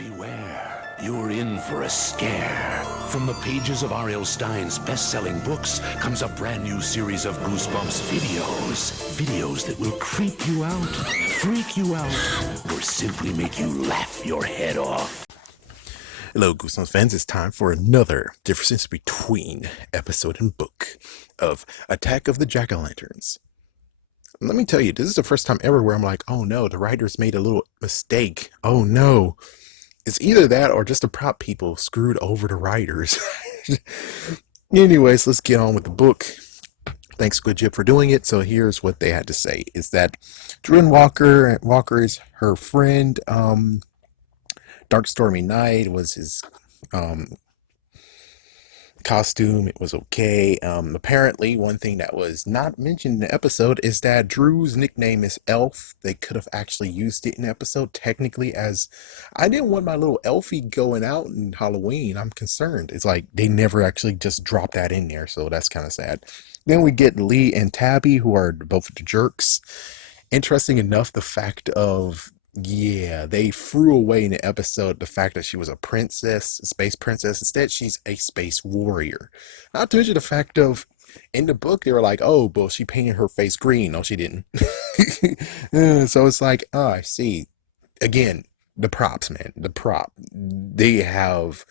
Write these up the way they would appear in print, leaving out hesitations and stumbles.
Beware, you're in for a scare. From the pages of R.L. Stine's best-selling books comes a brand new series of Goosebumps videos. Videos that will creep you out, freak you out, or simply make you laugh your head off. Hello, Goosebumps fans. It's time for another difference between episode and book of Attack of the Jack-o'-lanterns. Let me tell you, this is the first time ever where I'm like, oh no, the writers made a little mistake. Oh no. It's either that or just the prop people screwed over the writers. Anyways, let's get on with the book. Thanks, Squidjib, for doing it. So here's what they had to say. Is that Drew Walker is her friend. Dark Stormy Night was his costume. It was okay. Apparently, one thing that was not mentioned in the episode is that Drew's nickname is Elf. They could have actually used it in the episode technically, as I didn't want my little Elfie going out in Halloween. I'm concerned. It's like they never actually just dropped that in there, so that's kind of sad. Then we get Lee and Tabby, who are both the jerks. Interesting enough, the fact of they threw away in the episode the fact that she was a princess, a space princess. Instead, she's a space warrior. Not to mention the fact of, in the book, they were like, oh, well, she painted her face green. No, she didn't. So it's like, oh, I see. Again, the props, man. The prop. They have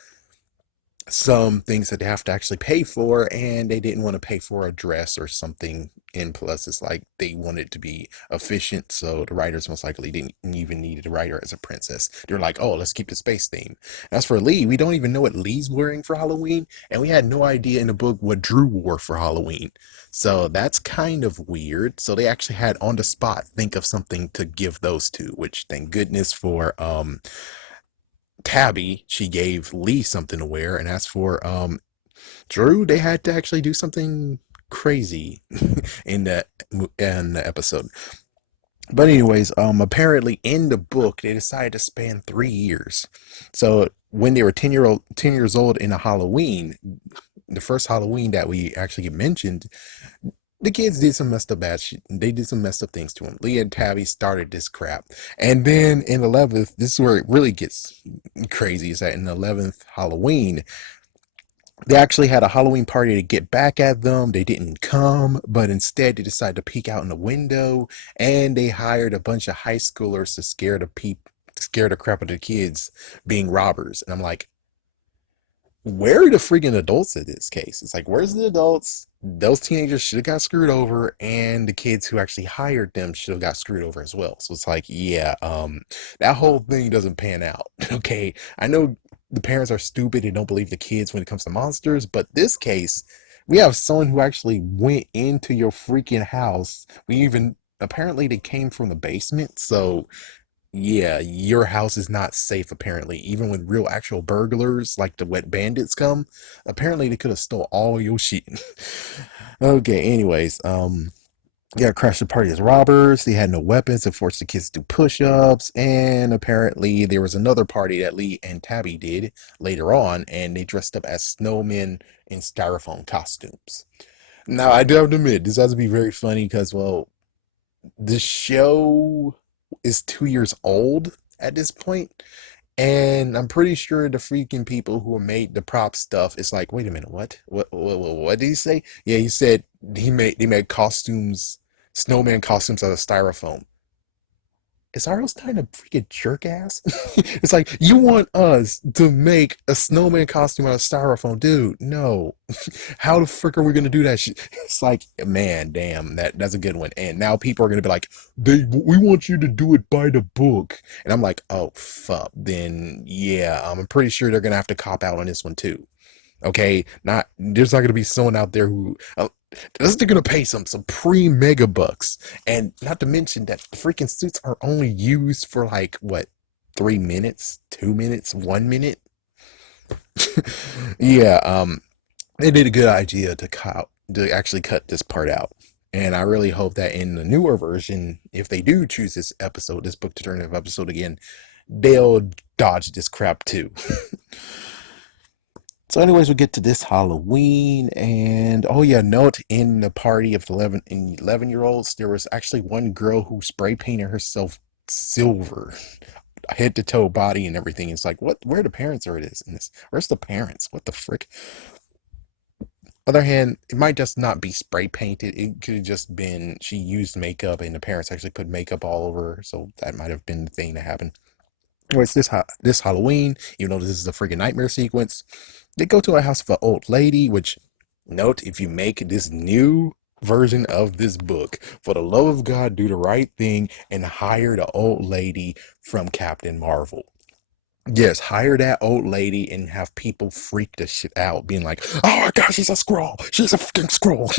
some things that they have to actually pay for, and they didn't want to pay for a dress or something. And plus, it's like they wanted to be efficient, so the writers most likely didn't even need to write her as a princess. They're like, oh, let's keep the space theme. As for Lee, we don't even know what Lee's wearing for Halloween, and we had no idea in the book what Drew wore for Halloween. So that's kind of weird. So they actually had on the spot think of something to give those two, which thank goodness for Tabby, she gave Lee something to wear, and as for Drew, they had to actually do something crazy in the episode. But anyways, apparently in the book they decided to span 3 years. So when they were 10 years old in a Halloween, the first Halloween that we actually mentioned, the kids did some messed up they did some messed up things to him. Leah and Tabby started this crap. And then in 11th, this is where it really gets crazy, is that in the 11th Halloween, they actually had a Halloween party to get back at them. They didn't come, but instead they decided to peek out in the window, and they hired a bunch of high schoolers to scare the crap out of the kids being robbers. And I'm like, where are the freaking adults in this case? It's like, where's the adults? Those teenagers should have got screwed over, and the kids who actually hired them should have got screwed over as well. So it's like, that whole thing doesn't pan out. Okay, I know the parents are stupid and don't believe the kids when it comes to monsters, but this case, we have someone who actually went into your freaking house. Apparently they came from the basement, so yeah, your house is not safe apparently. Even with real actual burglars like the wet bandits come, apparently they could have stole all your shit. Okay, anyways, crashed the party as robbers. They had no weapons and forced the kids to do push-ups. And apparently there was another party that Lee and Tabby did later on, and they dressed up as snowmen in styrofoam costumes. Now, I do have to admit, this has to be very funny because, well, the show is 2 years old at this point, and I'm pretty sure the freaking people who made the prop stuff is like, wait a minute, what did he say? Yeah, he said they made costumes, snowman costumes out of styrofoam. Is R.L. Stine a freaking jerk ass? It's like, you want us to make a snowman costume out of styrofoam, dude? No. How the frick are we gonna do that shit? It's like, man, damn, that's a good one. And now people are gonna be like, we want you to do it by the book. And I'm like, oh fuck. Then yeah, I'm pretty sure they're gonna have to cop out on this one too. Okay, there's not gonna be someone out there who they're gonna pay some pre-mega bucks, and not to mention that the freaking suits are only used for like what, 3 minutes, 2 minutes, 1 minute. Yeah, they did a good idea to actually cut this part out, and I really hope that in the newer version, if they do choose this book to turn into episode again, they'll dodge this crap too. So anyways, we get to this Halloween, and oh yeah, note in the party of 11-year-olds, there was actually one girl who spray painted herself silver head to toe body and everything. It's like, what? Where the parents are? It is in this. Where's the parents? What the frick? Other hand, it might just not be spray painted. It could have just been she used makeup and the parents actually put makeup all over her. So that might have been the thing that happened. Anyways, this Halloween, even though this is a freaking nightmare sequence, they go to a house of an old lady. Which, note, if you make this new version of this book, for the love of God, do the right thing and hire the old lady from Captain Marvel. Yes, hire that old lady and have people freak the shit out, being like, "Oh my God, she's a scroll! She's a fucking scroll!"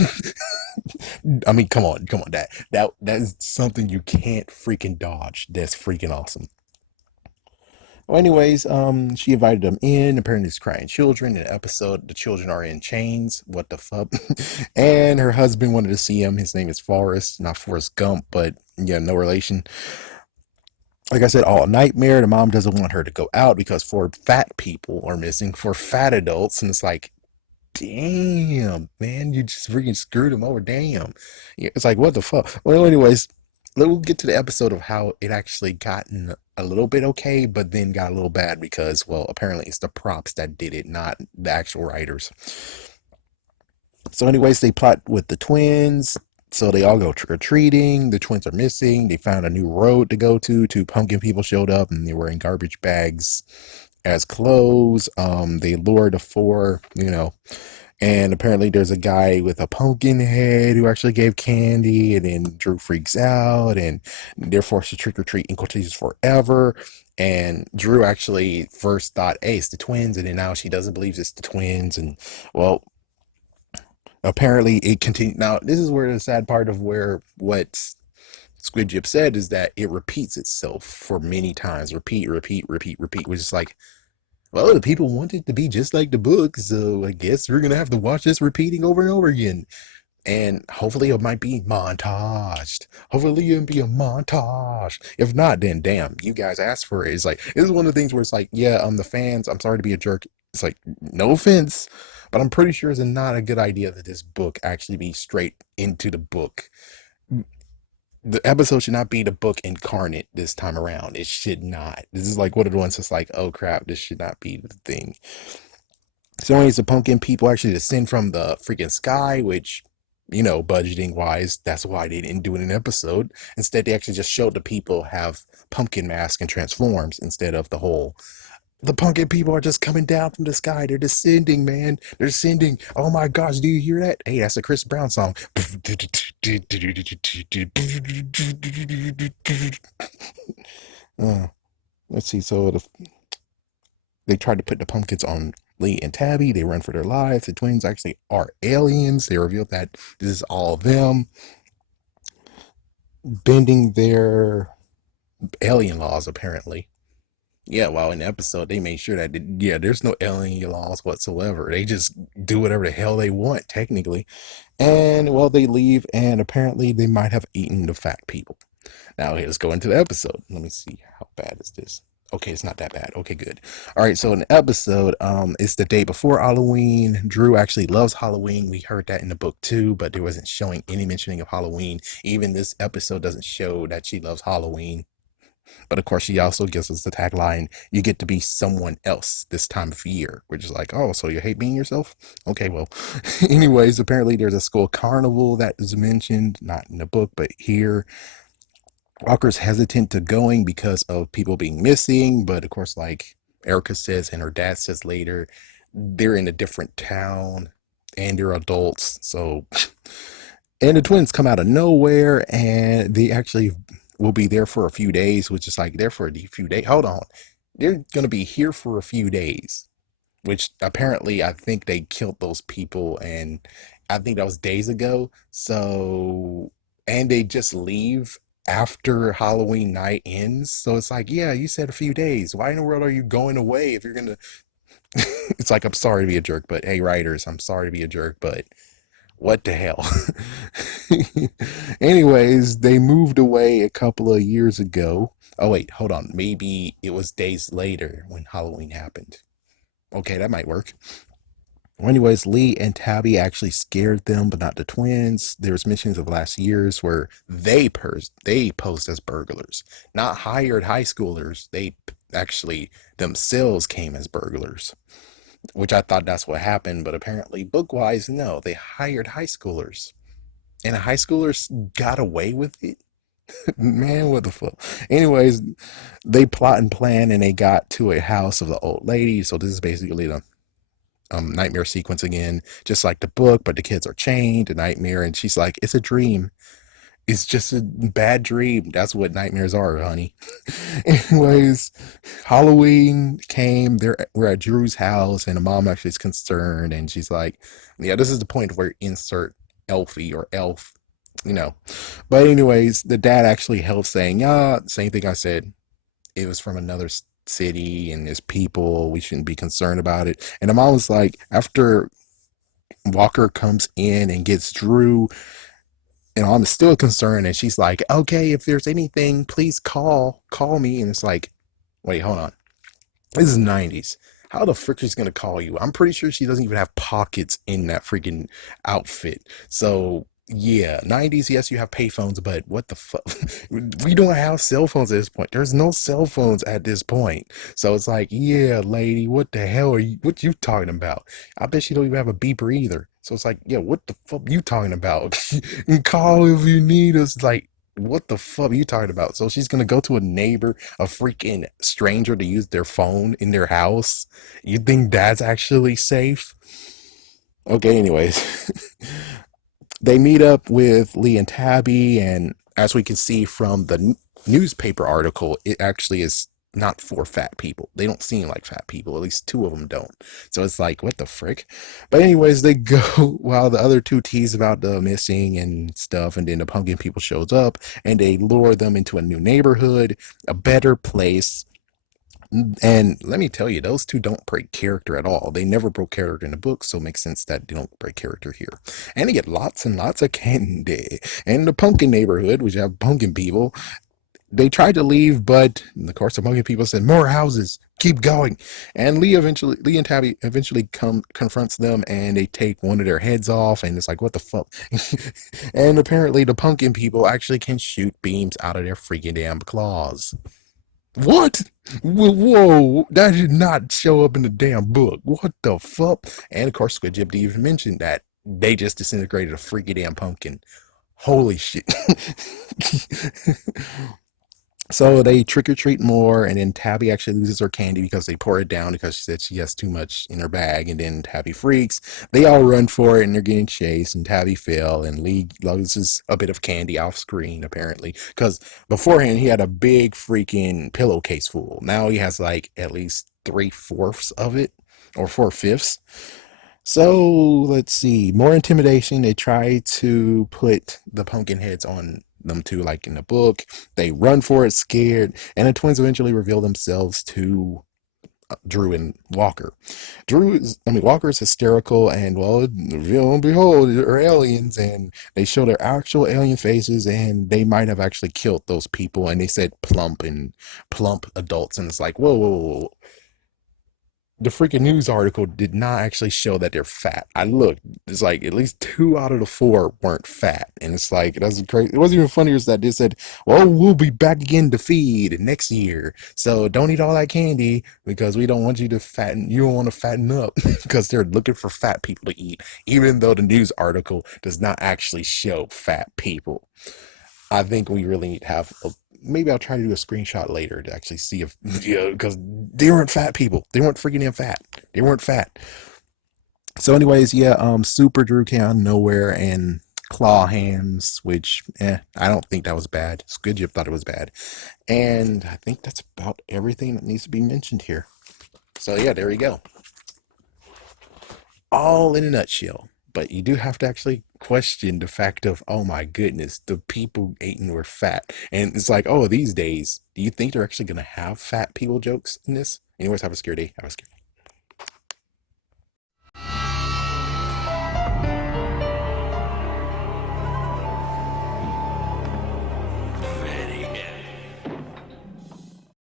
I mean, come on, that is something you can't freaking dodge. That's freaking awesome. Well, anyways, she invited them in. Apparently, there's crying children. In the episode, the children are in chains. What the fuck? And her husband wanted to see him. His name is Forrest, not Forrest Gump, but yeah, no relation. Like I said, all nightmare. The mom doesn't want her to go out because four fat people are missing, four fat adults, and it's like, damn, man, you just freaking screwed him over. Damn. Yeah, it's like, what the fuck? Well, anyways, we'll get to the episode of how it actually gotten a little bit okay, but then got a little bad because, well, apparently it's the props that did it, not the actual writers. So, anyways, they plot with the twins. So they all go trick or treating. The twins are missing. They found a new road to go to. Two pumpkin people showed up and they were in garbage bags as clothes. They lured the four, and apparently there's a guy with a pumpkin head who actually gave candy, and then Drew freaks out, and they're forced to trick or treat in quotations forever. And Drew actually first thought, hey, it's the twins, and then now she doesn't believe it's the twins. And well, apparently it continued. Now, this is where the sad part of where what Squidjib said is that it repeats itself for many times. Repeat, which is like, well, the people want it to be just like the book, so I guess we're gonna have to watch this repeating over and over again. And hopefully it might be montaged. Hopefully it'll be a montage. If not, then damn, you guys asked for it. It's like, this is one of the things where it's like, yeah, the fans, I'm sorry to be a jerk. It's like, no offense, but I'm pretty sure it's not a good idea that this book actually be straight into the book. The episode should not be the book incarnate this time around. It should not. This is like one of the ones that's like, oh crap, this should not be the thing. So anyways, the pumpkin people actually descend from the freaking sky, which, budgeting wise, that's why they didn't do it in an episode. Instead, they actually just showed the people have pumpkin mask and transforms instead of the pumpkin people are just coming down from the sky. They're descending, man. They're descending. Oh my gosh, do you hear that? Hey, that's a Chris Brown song. Let's see. So they tried to put the pumpkins on Lee and Tabby. They run for their lives. The twins actually are aliens. They revealed that this is all of them bending their alien laws, apparently. Yeah, well, in the episode, they made sure that, yeah, there's no alien laws whatsoever. They just do whatever the hell they want, technically. And, well, they leave, and apparently they might have eaten the fat people. Now, let's go into the episode. Let me see, how bad is this? Okay, it's not that bad. Okay, good. All right, so in the episode, it's the day before Halloween. Drew actually loves Halloween. We heard that in the book too, but there wasn't showing any mentioning of Halloween. Even this episode doesn't show that she loves Halloween. But of course, she also gives us the tagline, you get to be someone else this time of year, which is like, oh, so you hate being yourself? Okay, well, anyways, apparently there's a school carnival that is mentioned, not in the book, but here. Walker's hesitant to going because of people being missing, but of course, like Erica says and her dad says later, they're in a different town and they're adults. So, and the twins come out of nowhere and they actually will be there for a few days, which is like there for a few days. Hold on. They're going to be here for a few days, which apparently I think they killed those people. And I think that was days ago. So, and they just leave after Halloween night ends. So it's like, yeah, you said a few days. Why in the world are you going away if you're going to? It's like, I'm sorry to be a jerk, but hey, writers, I'm sorry to be a jerk, but what the hell? Anyways, they moved away a couple of years ago. Oh, wait, hold on. Maybe it was days later when Halloween happened. Okay, that might work. Well, anyways, Lee and Tabby actually scared them, but not the twins. There was missions of last year's where they posed as burglars, not hired high schoolers. They actually themselves came as burglars, which I thought that's what happened, but apparently book-wise, no, they hired high schoolers. And high schoolers got away with it. Man, what the fuck? Anyways, they plot and plan and they got to a house of the old lady. So this is basically the nightmare sequence again, just like the book, but the kids are chained, a nightmare, and she's like, it's a dream. It's just a bad dream. That's what nightmares are, honey. Anyways, Halloween came. We're at Drew's house, and the mom actually is concerned, and she's like, "Yeah, this is the point where insert Elfie or Elf, you know." But anyways, the dad actually helped, saying, "Yeah, same thing I said. It was from another city, and there's people. We shouldn't be concerned about it." And the mom was like, after Walker comes in and gets Drew, and I'm still concerned, and she's like, okay, if there's anything, please call me. And it's like, wait, hold on, this is 90s. How the frick is gonna call you? I'm pretty sure she doesn't even have pockets in that freaking outfit. So yeah, 90s, yes, you have payphones, but what the fuck? We don't have cell phones at this point. There's no cell phones at this point. So it's like, yeah, lady, what the hell what you talking about? I bet she don't even have a beeper either. So it's like, yeah, what the fuck you talking about? You call if you need us. Like, what the fuck are you talking about? So she's gonna go to a neighbor, a freaking stranger, to use their phone in their house? You think that's actually safe? Okay, anyways. They meet up with Lee and Tabby, and as we can see from the newspaper article, it actually is not for fat people. They don't seem like fat people. At least two of them don't. So it's like, what the frick? But anyways, they go while the other two tease about the missing and stuff, and then the pumpkin people shows up, and they lure them into a new neighborhood, a better place. And let me tell you, those two don't break character at all. They never broke character in the book, so it makes sense that they don't break character here. And they get lots and lots of candy. And the pumpkin neighborhood, which have pumpkin people, they tried to leave, but of course the pumpkin people said, more houses, keep going. And Lee and Tabby eventually confronts them, and they take one of their heads off, and it's like, what the fuck? And apparently the pumpkin people actually can shoot beams out of their freaking damn claws. What? Whoa, that did not show up in the damn book. What the fuck? And of course, Squidjib didn't even mention that they just disintegrated a freaky damn pumpkin. Holy shit. So they trick or treat more, and then Tabby actually loses her candy because they pour it down because she said she has too much in her bag, and then Tabby freaks. They all run for it, and they're getting chased, and Tabby fell, and Lee loses a bit of candy off screen, apparently, because beforehand he had a big freaking pillowcase full. Now he has like at least 3/4 of it, or 4/5. So let's see. More intimidation. They try to put the pumpkin heads on them too, like in the book. They run for it, scared, and the twins eventually reveal themselves to Drew and Walker. Walker is hysterical, and well, lo and behold, they're aliens, and they show their actual alien faces, and they might have actually killed those people, and they said plump adults, and it's like, whoa, whoa, whoa. The freaking news article did not actually show that they're fat. I looked, it's like at least 2 out of the 4 weren't fat. And it's like, that's crazy. It wasn't even funnier as that they said, well, we'll be back again to feed next year. So don't eat all that candy because we don't want you to fatten. You don't want to fatten up because they're looking for fat people to eat, even though the news article does not actually show fat people. I think we really need to have maybe I'll try to do a screenshot later to actually see if, because they weren't fat people. They weren't freaking damn fat. They weren't fat. So, anyways, yeah, Super Drew came out of nowhere and claw hands, which, I don't think that was bad. Squidjib thought it was bad. And I think that's about everything that needs to be mentioned here. So, yeah, there you go. All in a nutshell. But you do have to actually question the fact of, oh my goodness, the people eating were fat. And it's like, oh, these days, do you think they're actually going to have fat people jokes in this? Anyways, have a scary day. Have a scary day.